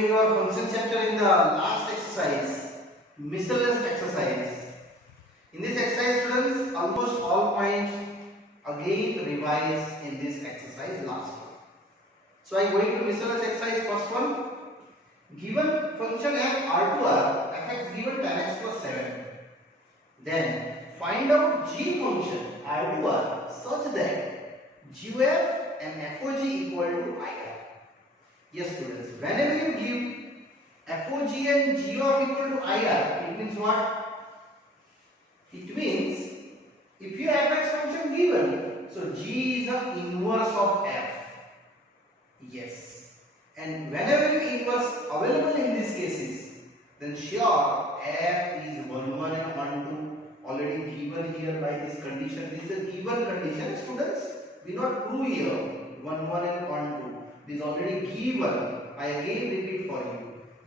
continuing our function chapter in the last exercise, miscellaneous exercise. In this exercise, students, almost all points again revise in this exercise last one. So I am going to miscellaneous exercise first one. Given function f r2r, f(x) given 10x plus 7. Then find out g function r2r such that gf and fog equal to ir. Yes, students, whenever you give fog and g of equal to ir, it means what? It means if you have fx function given, so g is the inverse of f. Yes, and whenever you inverse available in these cases, then sure f is 1 1 and 1 2 already given here by this condition. This is a given condition, students. We not prove here 1 1 and 1 2. This is already given. I again repeat for you.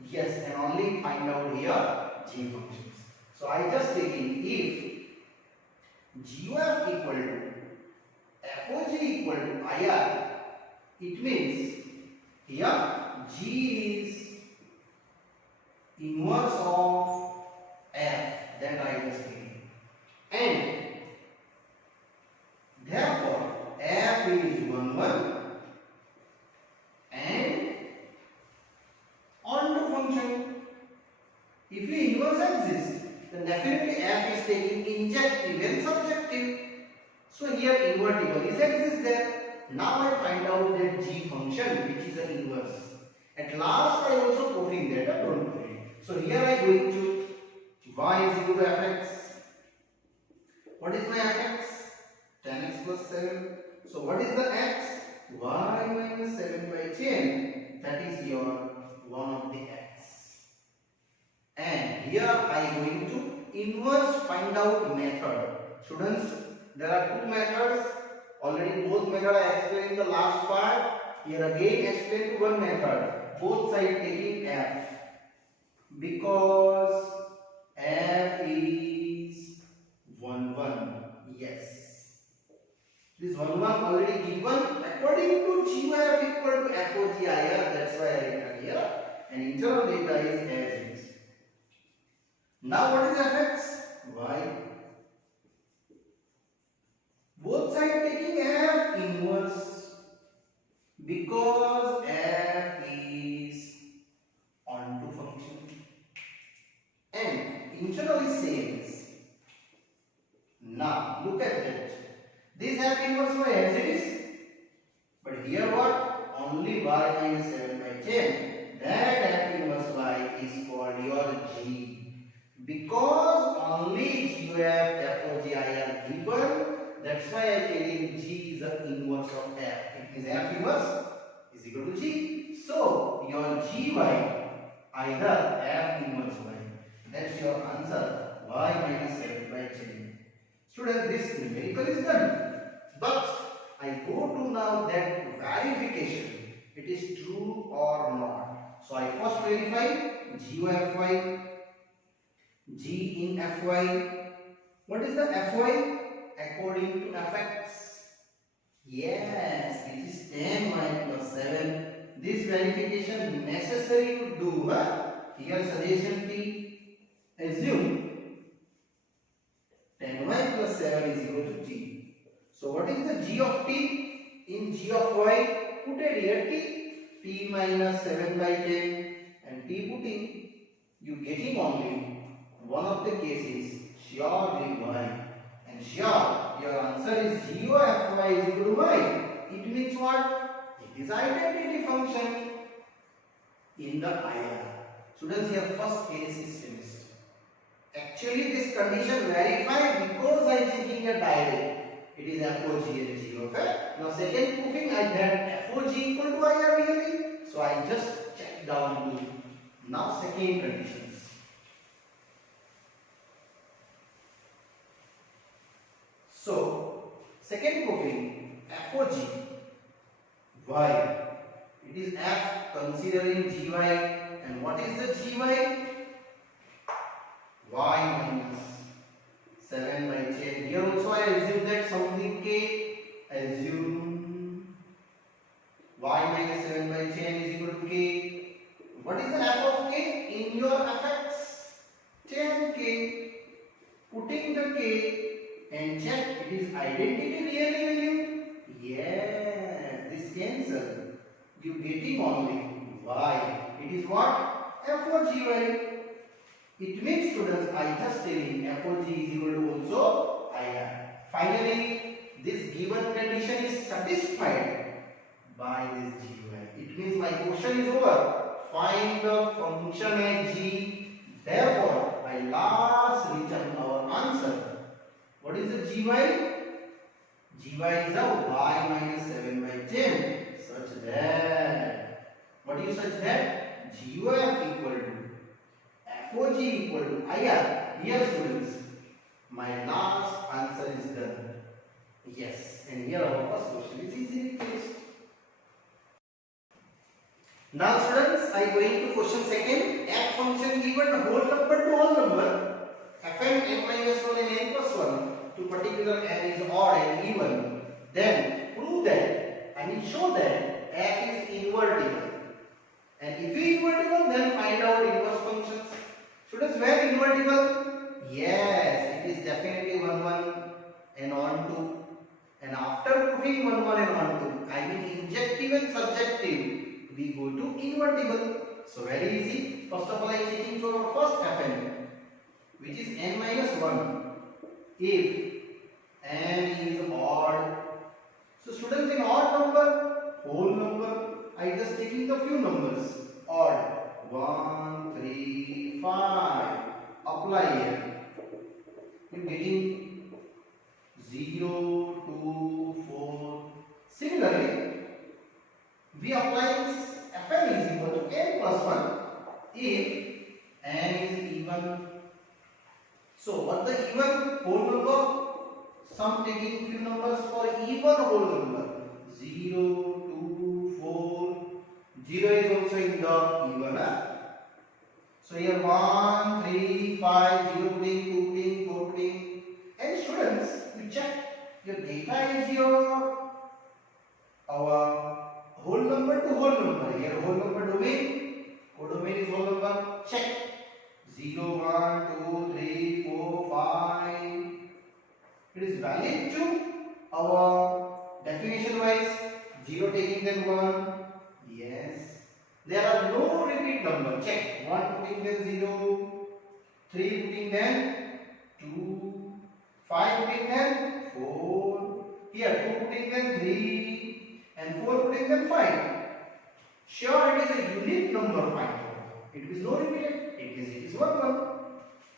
Yes, and only find out here g functions. So I just take in if gf equal to fog equal to ir, it means here g is inverse of f, that I just take in. And therefore f is 1 1 and onto function. If you inverse exists, then definitely f is taking injective and subjective. So here invertible is exists there. Now I find out that g function which is an inverse. At last I also proving that, don't worry. So here I going to y is equal to fx. What is my fx? 10x plus 7. So what is the x? Y minus 7 by 10. That is your one of the x. And here I am going to inverse find out method. Students, there are two methods. Already both methods I explained in the last part. Here again explain to one method. Both sides taking f. Because f is 1 1. Yes. This 1 1 already given according to gf equal to fogir. That's why I written here. And internal data is as it is. Now what is fx? Y. Both sides taking f inverse because f is onto function. And internal is same. Now look at that. This f inverse y as it is. But here what? Only y minus 7 by 10. That f inverse y is called your g. Because only gf fogir are given. That's why I tell you g is the inverse of f. It is f inverse is equal to g. So your gy either f inverse y. That's your answer. Y minus 7 by 10. Students, this numerical is done. But I go to now that verification. It is true or not. So I first verify g of fy, g in fy. What is the fy? According to fx. Yes, it is 10y plus 7. This verification necessary to do. Here suggestion T. Assume 10y plus 7 is equal to g. So what is the g of t? In g of y, put it here t. T minus 7 by 10 and t putting. You getting only one of the cases surely y. And sure, your answer is g of fy is equal to y. It means what? It is identity function in the IR. Students, your first case is finished. Actually, this condition verified because I thinking a direct. It is fog and g of f. Now, second proving I had fog equal to IR really. So I just check down to now second conditions. So, second proving fog y. It is f considering gy. And what is the gy? Y minus 7 by 10. Here also I assume that something k. Assume y minus 7 by 10 is equal to k. What is identity really value? Yes, this cancel. You getting only y. It is what? F4gy. It means students, I just telling F4g is equal to also IR. Finally, this given condition is satisfied by this gy. It means my question is over. Find the function at g. Therefore, I last return our answer. What is the gy? Gy is a y minus 7 by 10. Such that, what do you such that? GOF equal to F4g equal to IR. Here students, my last answer is done. Yes, and here our first question is easily faced. Now students, I go into question second. F function given whole number to whole number, fn n minus 1 and n plus 1 to particular n is odd and even. Then prove that, I mean show that f is invertible. And if it is invertible, then find out inverse functions. Students, where invertible? Yes, it is definitely 1 1 and on 2. And after proving 1 1 and on 2, I mean injective and subjective, we go to invertible. So very easy. First of all, I am taking to our first fn, which is n minus 1. If n is odd, so students, in odd number, whole number, I just taking the few numbers. Odd 1, 3, 5. Apply here. You getting 0, 2, 4. Similarly, we apply this fn is equal to n plus 1 if n is even. So what the even whole number? Some taking few numbers for even whole number. 0, 2, 4. 0 is also in the even. So here 1, 3, 5, 0 putting, 2 putting, 4 putting. And students, you check your data is your our whole number to whole number. Here whole number domain, codomain is whole number. Check 0, 1, 2, 3, 4, 5. It is valid to our definition wise. 0 taking then 1. Yes. There are no repeat number. Check 1 putting then 0, 3 putting then 2, 5 putting then 4. Here 2 putting then 3 and 4 putting then 5. Sure, it is a unique number 5. It is no repeated. It is 1 1.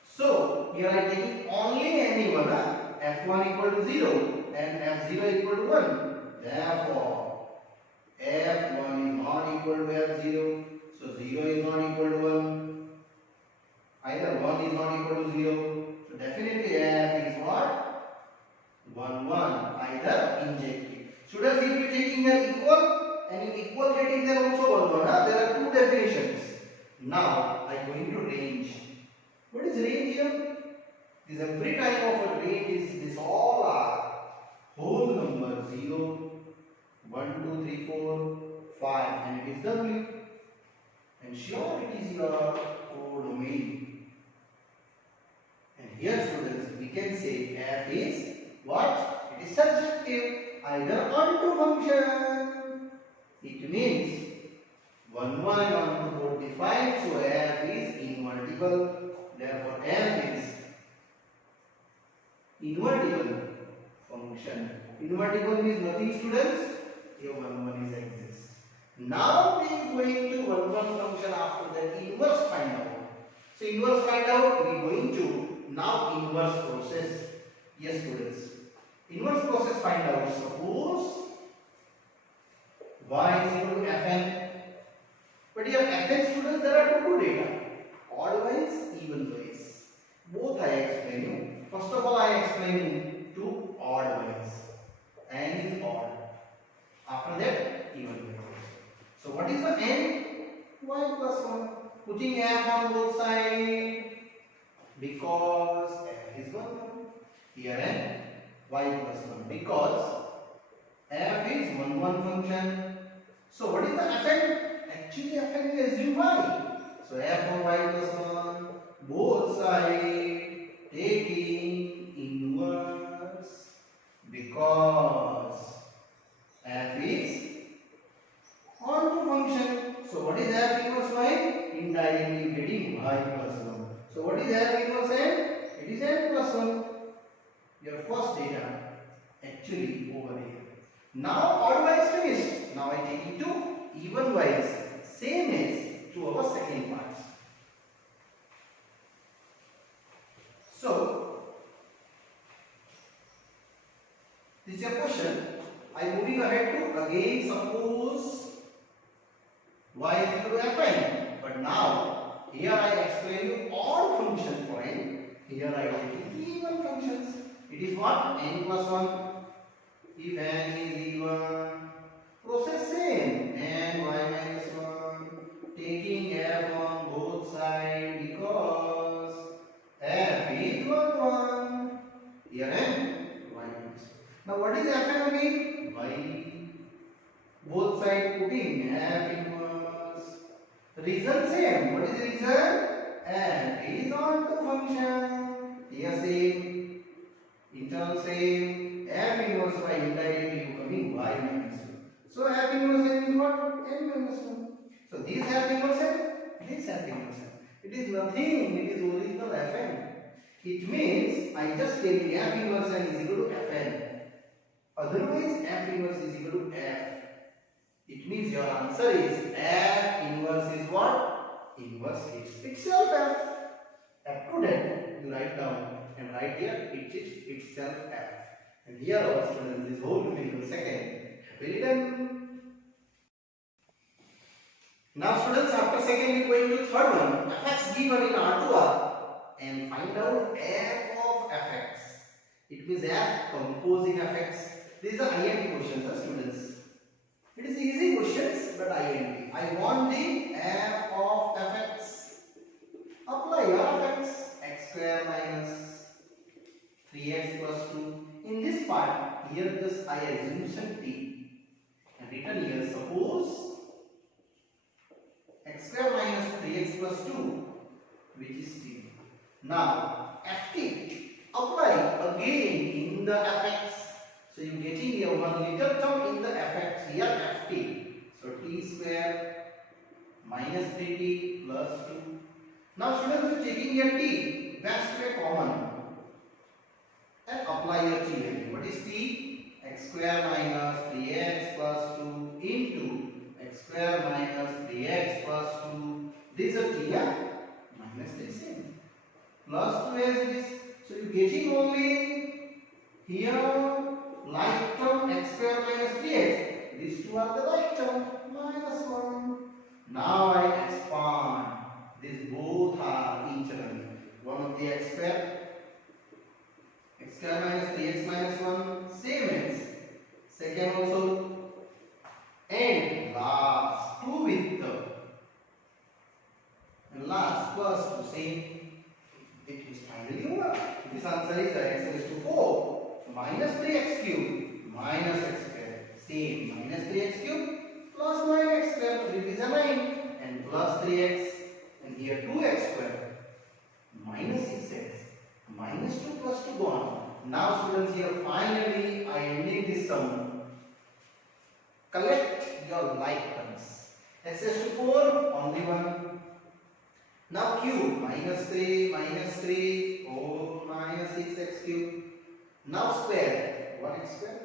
So here I am taking only any one. F1 equal to 0 and F0 equal to 1. Therefore, F1 is not equal to F0. So 0 is not equal to 1. Either 1 is not equal to 0. So definitely F is what? 1 1. Either injective. Students, if you taking the equal and in equal getting then also 1 1. There are two definitions. Now I am going to range. What is range here? This every type of a range is this all are whole number 0, 1, 2, 3, 4, 5 and it is W. And sure it is your codomain. And here students we can say f is what? It is subjective, either onto function. It means 1 1 and onto both defined, so f is invertible. Therefore f is invertible function. Invertible means nothing students. Here 1 1 is exists. Now we are going to 1 1 function. After that inverse find out. So inverse find out, we are going to now inverse process. Yes students. Inverse process find out. Suppose y is equal to fn. But here fn students, there are two data. Odd wise, even wise. Both I explain you. First of all, I explain you to odd wise. N is odd. After that, even wise. So what is the n? Y plus 1. Putting f on both sides. Because f is 1 1. Here n, y plus 1. Because f is 1 1 function. So what is the fn? Actually fn is assume y. So f of y plus 1, both sides taking inverse, because because f is onto function. So what is f inverse y? Indirectly getting y plus 1. So what is f inverse n? It is n plus 1. Your first data actually over here. Now odd wise finished. Now I take it to even wise. Same as to our second part. So this is a question. I am moving ahead to again suppose y is equal to fn. But now here I explain you odd function for n. Here I take even functions. It is what? N plus 1. If n is even, process same. N y minus 1. Taking f on both sides because f is 1 1. Here n y minus 1. Now what is fn again? Y. Both sides putting f inverse. Reason same. What is the reason? F is onto function. Here same. Internal same. F inverse y indirectly becoming y minus 1. So f inverse n is what? N minus 1. So this f inverse n, this f inverse n. It is nothing. It is original fn. It means I just taking f inverse n is equal to fn. Otherwise f inverse is equal to f. It means your answer is f inverse is what? Inverse is itself f. F to that you write down and right here it is itself f. And here our students is whole numerical second. Very done. Now students, after second we are going to third one. Fx given in R2R and find out f of fx. It means f composing fx. These are INT questions, students. It is easy questions, but INT. I want the f of fx. Apply f(x) x square minus 3x plus 2. In this part, here just I assumption t and written here suppose x square minus 3x plus 2, which is t. Now ft apply again in the fx. So you getting here one little term in the fx here ft. So t square minus 3t plus 2. Now students, you taking here t, best way common and apply your t value. What is t? X square minus 3x plus 2 into x square minus 3x plus 2. This is t, yeah? Minus this same. Plus 2 as this. So you getting only here like term x square minus 3x. These two are the like term minus 1. Now I expand. These both are each other. One of the x square minus 3x minus 1 same as second also, and last 2 with the and last plus 2 same. It is finally over. This answer is x raised to 4 minus 3x cube minus x square same minus 3x cube plus 9x square. It is a 9 and plus 3x. And here 2x square minus 6x minus 2 plus 2 gone. Now students, here finally I ending this sum. Collect your like terms. X raised to 4 only 1. Now cube minus 3 whole minus 6x cube. Now square 1x square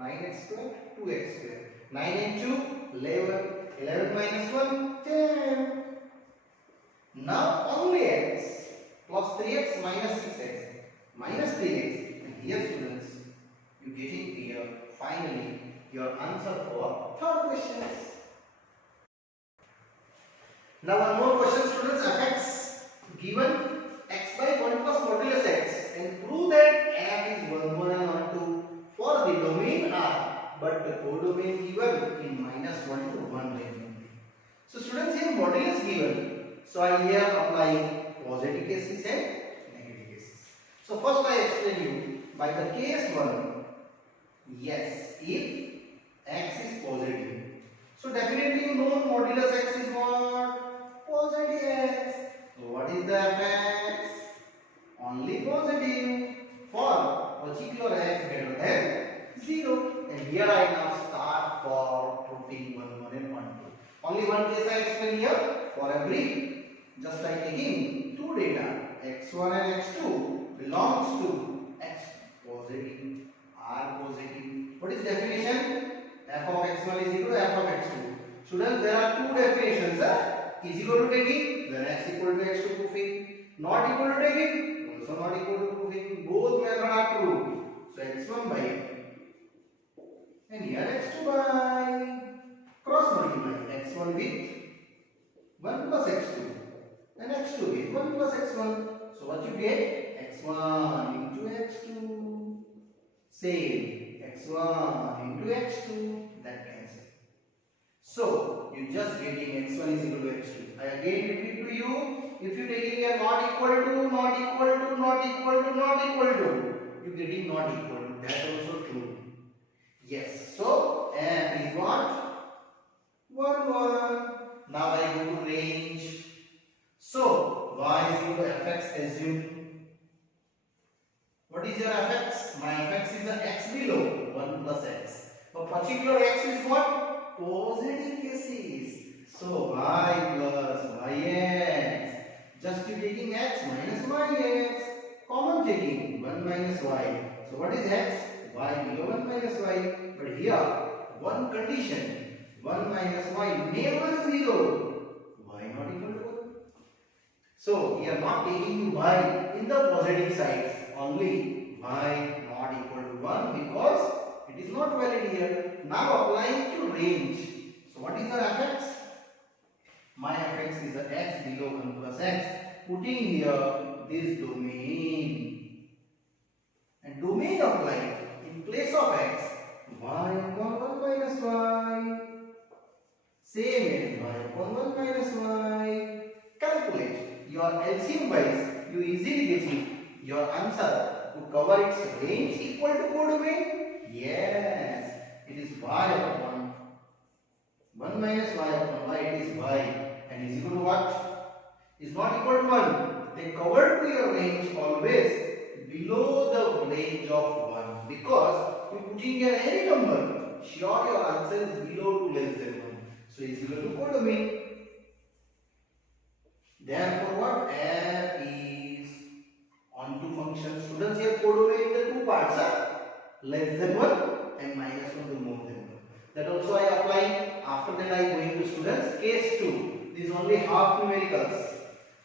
9x square 2x square. 9 and 2 11. 11 minus 1 10. Now only x plus 3x minus 6x minus 3x. And here students, you getting here finally your answer for third question. Now one more question students. Fx given x by 1 plus modulus x and prove that f is 1 1 and 1 2 for the domain R, but the codomain given in minus 1 to 1 range. So students, here modulus given. So I here applying positive cases and negative cases. So first I explain you by the case 1. Yes, if x is positive. So definitely you know modulus x is what? Positive x. So what is the fx? Only positive. For particular x greater than 0. And here I now start for proving 1, 1 and 1, 2. Only one case I explain here. For every, just like taking two data, x1 and x2 belongs to x positive, r positive. What is definition? F of x1 is equal to f of x2. Students, there are two definitions. Is equal to taking, then x equal to x2 proving. Not equal to taking, also not equal to proving. Both methods are true. So x1 by, and here x2 by, cross multiply x1 with 1 plus x2 and x2 with 1 plus x1. So what you get? x1 into x2. Same. x1 into x2. That cancels. So you just getting x1 is equal to x2. I again repeat to you. If you taking here not equal to, not equal to, not equal to, not equal to, you getting not equal to. That also true. Yes. So f is what? 1, 1. Now I go to range. So y is equal to fx assumed. What is your fx? My fx is the x below 1 plus x. But particular x is what? Positive cases. So y plus yx. Just you taking x minus yx. Common taking 1 minus y. So what is x? Y below 1 minus y. But here one condition. 1 minus y never 0. Y not equal to 1. So we are not taking y in the positive sides. Only y not equal to 1 because it is not valid here. Now applying to range. So what is the fx? My fx is the x below 1 plus x. Putting here this domain. And domain applied in place of x. Y upon 1 minus y. Same as y upon 1 minus y. Calculate. Your LCM wise, you easily getting your answer to cover its range equal to codomain. Yes, it is y upon 1 minus y upon y. It is y and is equal to what? Is not equal to 1. They cover to your range always below the range of 1 because you putting here any number. Sure, your answer is below to less than 1. So is equal to codomain. Therefore, what f is onto function. Students, here codomain in the two parts are less than 1 and minus 1 to more than 1. That also I apply. After that I going to students case 2. This is only half numericals.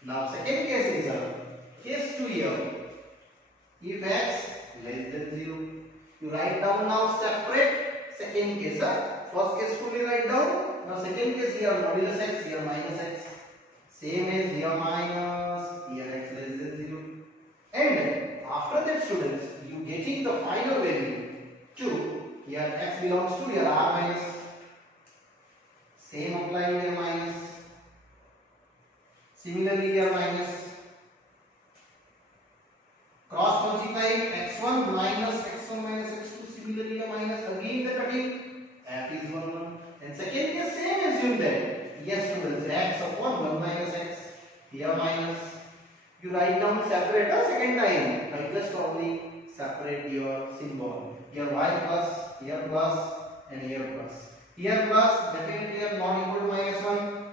Now second case is case 2 here. If x less than 0, you write down now separate second case. First case fully write down. Now second case here modulus x, here minus x. Same as here minus, here x less than 0. And after that students, you getting the final value 2. Here x belongs to, here r minus. Same applying here minus. Similarly here minus. Cross multiplying x1 minus x1 minus x2. Similarly here minus. Again the cutting. F is 1 1. And second case same assume that. Yes students, x upon 1 minus x. Here minus. You write down separate second time. Like just only separate your symbol. Here y plus, here plus, and here plus. Here plus, definitely here not equal to minus 1.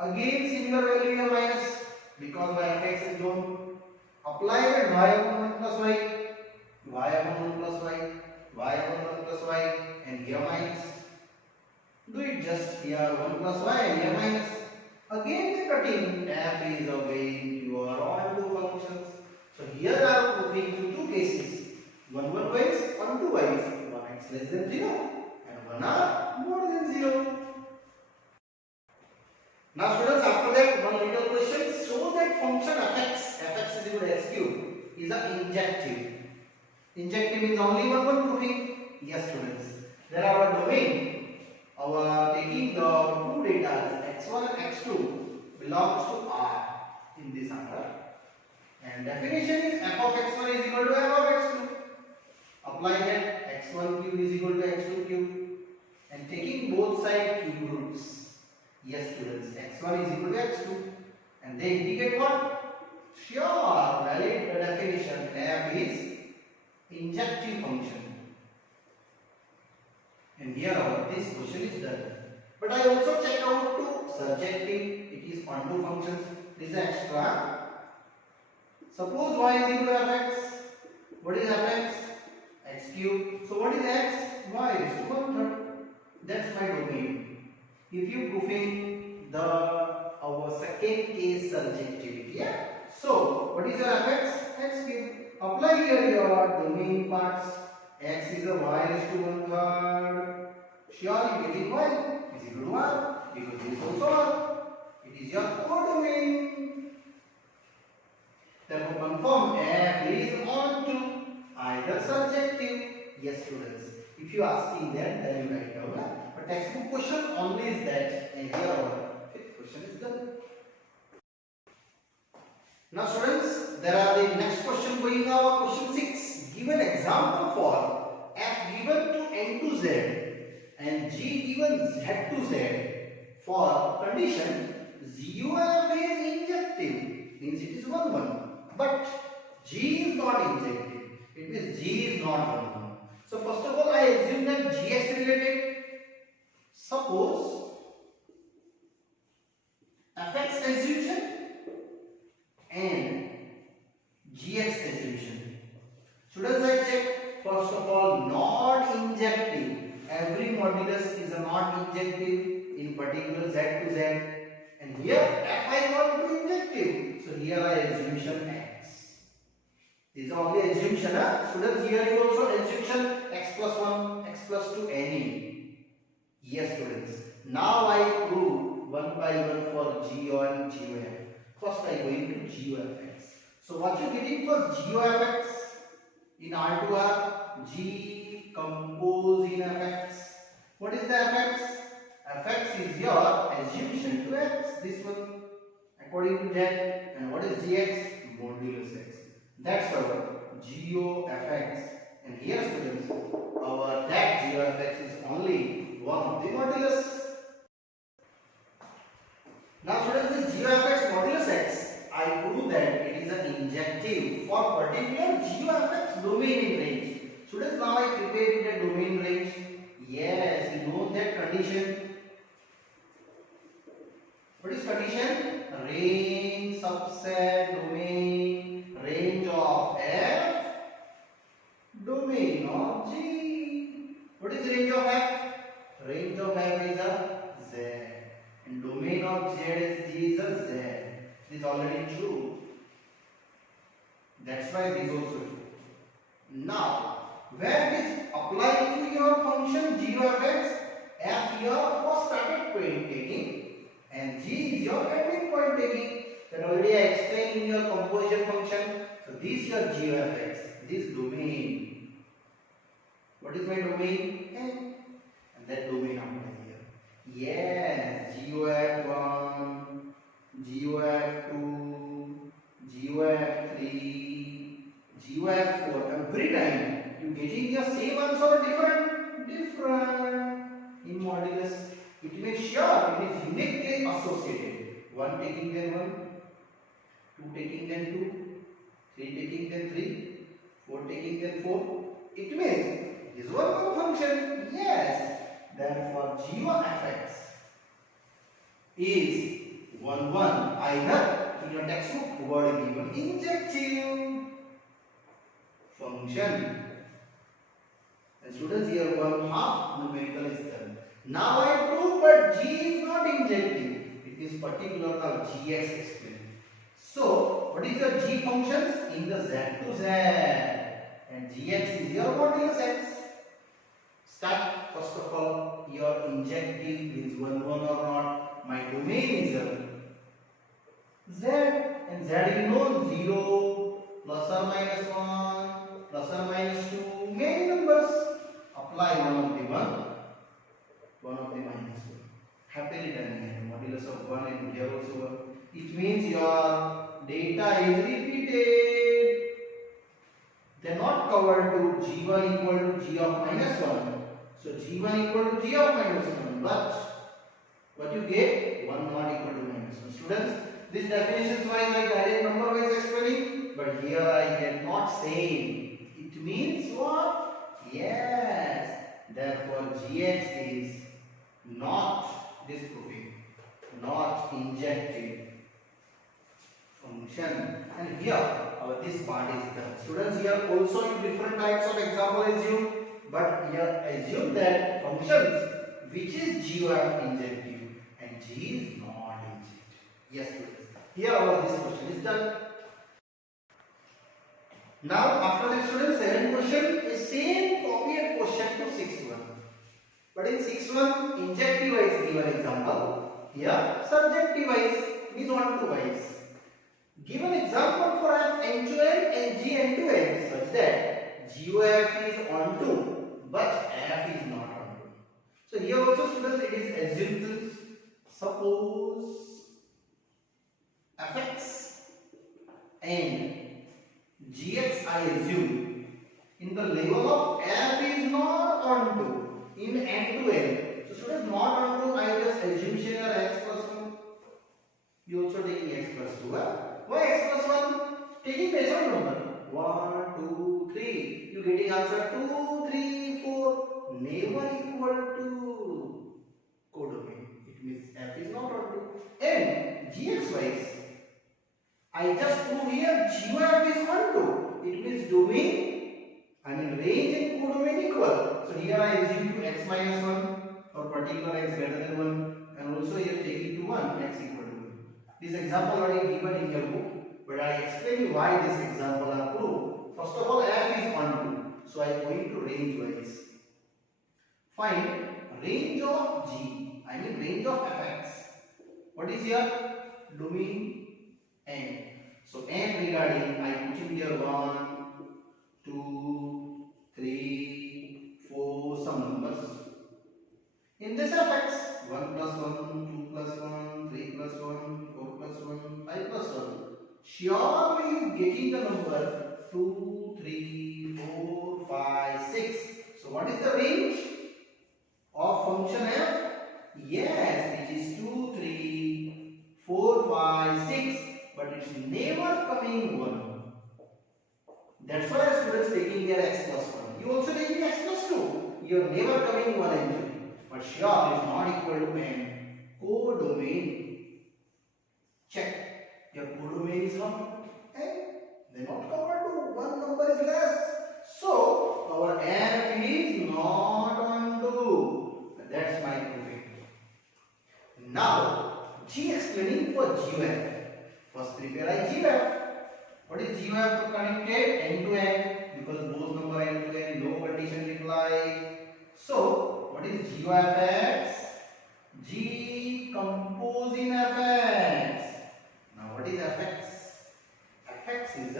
Again similar value here minus. Because my fx is known. Apply that y upon 1 plus y. Y upon 1 plus y. Y upon 1 plus y. And here minus. Do it just here 1 plus y and here minus. Again the cutting. F is obeying your all two functions. So here I am proving to two cases. 1 1 wise, 1 2 wise. 1 x less than 0 and 1 r more than 0. Now students, after that one little question. Show that function fx is equal to x cube is an injective. Injective means only one proving. Yes students. There are a domain. Our taking the two data x1 and x2 belongs to R in this order. And definition is f of x1 is equal to f of x2. Apply that x1 cube is equal to x2 cube. And taking both side cube roots. Yes students, x1 is equal to x2. And they indicate what? Sure, valid definition. F is injective function. And here this question is done. But I also check out to surjective. It is onto functions. This is extra. Suppose y is equal to fx. What is fx? X cube. So what is x? Y is to 1/3. That's my domain. If you proving the our second case surjectivity, yeah. So what is your fx? X cube. Apply here your domain parts. X is a y is to 1/3. Sure, you getting y is equal to 1 because this is also r. It is your codomain. Therefore, confirm f is onto either surjective. Yes, students. If you asking that, then you write down. But textbook question only is that, and here our fifth question is done. Now, students, there are the next question going now. Question 6. Give an example for f given to n to z and g given z to z for condition ZUF is injective, means it is 1 1. But G is not injective. It means G is not 1 1. So first of all, I assume that GX related. Suppose fx assumption and gx assumption. Students, I check first of all not injective. Every modulus is a not injective, in particular z to z. And here fi not to injective. So here I assumption x. This is only assumption. Students, here you also assumption x plus 1, x plus 2 any. Yes, students. Now I prove one by one for G on GOF. First I go into GOFX. So what you getting for GOFX in R2R? G compose in fx. What is the fx? Fx is your assumption to x. This one according to that. And what is gx? Modulus x. That's our GOFX. And here, students, our that GOFX is only one of the modulus. Now, students, the GOFX modulus x, I prove that it is an injective for particular GOFX domain in range. Students, now I prepared the domain range. Yes, you know that condition. What is condition? Range subset domain range of f domain of G. What is range of f? Range of f is a z, and domain of z is G is a z. This is already true. That's why this is also true. Now, where this apply to your function g of x, f here for started point taking, and g is your ending point taking. That already I explained in your composition function. So this is your g of x, this domain. What is my domain? N. That domain apply here. Yes, GOF1, GOF2, GOF3, GOF4. Every time you getting your same answer or different? Different. In modulus, it makes sure it is uniquely associated. 1 taking then 1, 2 taking then 2, 3 taking then 3, 4 taking then 4. It means this one function. Yes. Therefore, GOFX is 1 1. Either in your textbook word given injective function. And students, here 1/2 numerical is done. Now I prove, but G is not injective. It is particular of GX explained. So, what is your G functions? In the Z to Z. And GX is your modulus X. Start. First of all, your injective is 1 1 or not. My domain is Z, and Z is known 0, plus or minus 1, plus or minus 2, many numbers. Apply one of the minus 1. Happily done here. Modulus of 1 and here also 1. It means your data is repeated. They are not covered to G1 equal to G of minus 1. So G1 equal to G of minus 1, but what you get? 1 not equal to minus 1. Students, this definitions wise I guided number wise explaining, but here I did not say it It means what? Yes. Therefore, Gx is not disproving, not injective function. And here, this part is done. Students, here also you different types of example assume, but here assume that functions which is GOF injective and G is not injective. Yes, students. Here this question is done. Now, after that, students, 7th question is same copied question to 6th one. But in 6th one, injective wise given example. Here, subjective wise means on to wise. Given example for f n to n and g n to n such that GOF is on to but f is not on to. So here also, students, it is assumed. Suppose fx and gx I assume in the level of f is not on to in n to n. So students, not on to, I just assume here x plus 1. You also taking x plus 2. Why x plus 1? Taking natural number. 1, 2, 3. You getting answer 2, 3, 4. Never equal to codomain. It means f is not on to. And gx wise, I just prove here GOF is on to. It means domain, range and codomain equal. So here I assume to x minus 1 or particular x greater than 1, and also here taking to 1 x equal to 1. This example already given in your book, but I explain you why this example are proved. First of all, f is on to, so I am going to range wise. Find range of g, range of fx. What is here? Domain n. So n regarding, I put in here 1, 2, 3, 4, some numbers. In this fx, 1 plus 1, 2 plus 1, 3 plus 1, 4 plus 1, 5 plus 1. Surely you getting the number 2, 3, 4, 5, 6. So what is the range of function f? Yes, it is 2, 3, 4, 5, 6. But it's never coming 1. That's why students taking their x plus 1. You also taking x plus 2. You are never coming 1 and 2. But sure is not equal to n. Codomain. Check. Your codomain is how? N. They not cover to. One number is less. So our f is not on 2. That's my proving. Now G explaining for GOF. First prepare I GOF. What is GOF connected? N to n, because both number n to n, no condition reply. So what is GOFX? G compose in fx. Now what is fx? Fx is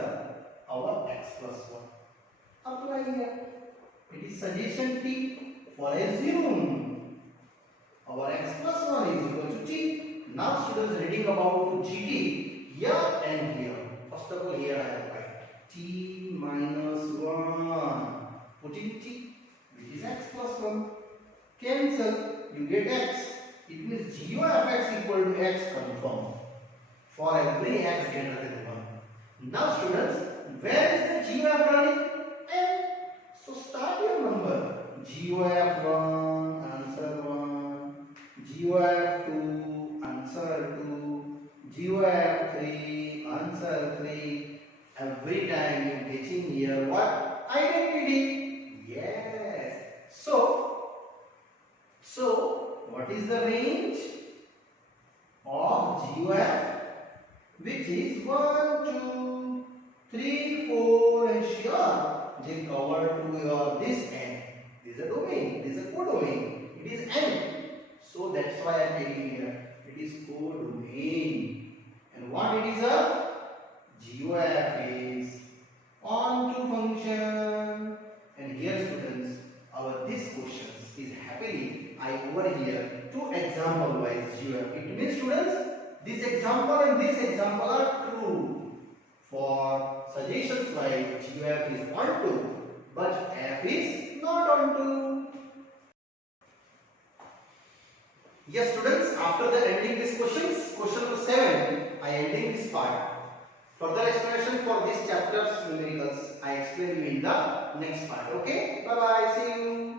our x plus 1. Apply here. It is suggestion T for assume our x plus 1 is equal to t. Now students reading about GT. Here and here. First of all, here I apply t minus 1. Put in t, which is x plus 1. Cancel. You get x. It means g of x equal to x confirm for every x greater than 1. Now students, where is the g of running? N. So start your number. g of 1, answer 1. g of 2, answer 2. g of 3, answer 3. Every time you getting here what? Identity. Yes. So what is the range of GOF? Which is 1, 2, 3, 4, and sure they cover to your this n. This is a domain. This is a codomain. It is n. So that's why I am taking here. It is codomain. And what it is a? GOF is on to function. And here students, our this questions is happily I over here two example wise GOF. It means students, this example and this example are true. For suggestions like GOF is on to, but F is not on to. Yes students, after the ending these questions, question number 7, I ending this part. Further explanation for this chapter's numericals I explain you in the next part. Okay, bye bye, see you.